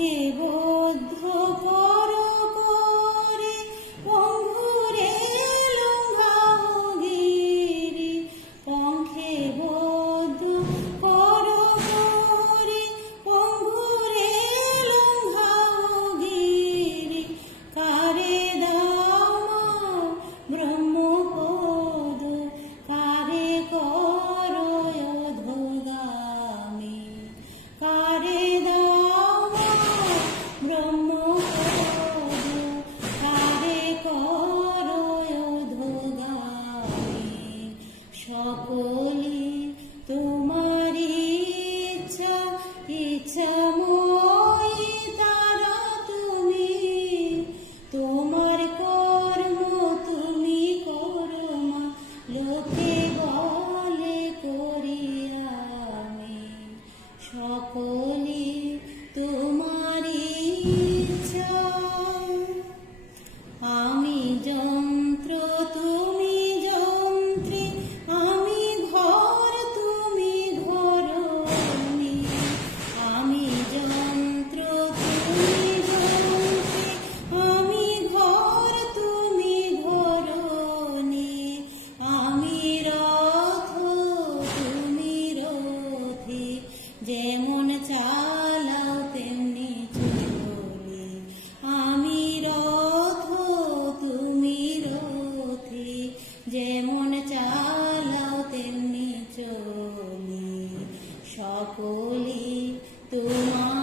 পঙ্খে বদ্ধ করো করে পঙ্গুরে লঙ্ঘাও গিরি, পঙ্খে বদ্ধ করো করে পঙ্গুরে লঙ্ঘাও গিরি, কারে দাও ব্রহ্মপদ, কারে করো অধোগামী, কারে দাও ব্রহ্মপদ, কারে করো অধোগামী। সকলে তোমারি ইচ্ছা, ইচ্ছাময়ী তারা তুমি, তোমার কর্ম তুমি করো মা, লোকে বলে করি আমি। সকলে তোমারি ইচ্ছা, আমি যন্ত্র তুমি যন্ত্রী, আমি ঘর তুমি ঘরণী, আমি যন্ত্র তুমি যন্ত্রী, আমি ঘর তুমি ঘরণী, আমি রথ তুমি রথী, যেমন চালাও তেমনি চলি, আমি রথ তুমি রথী, যেমন চালাও তেমনি চলি। সকলে তোমার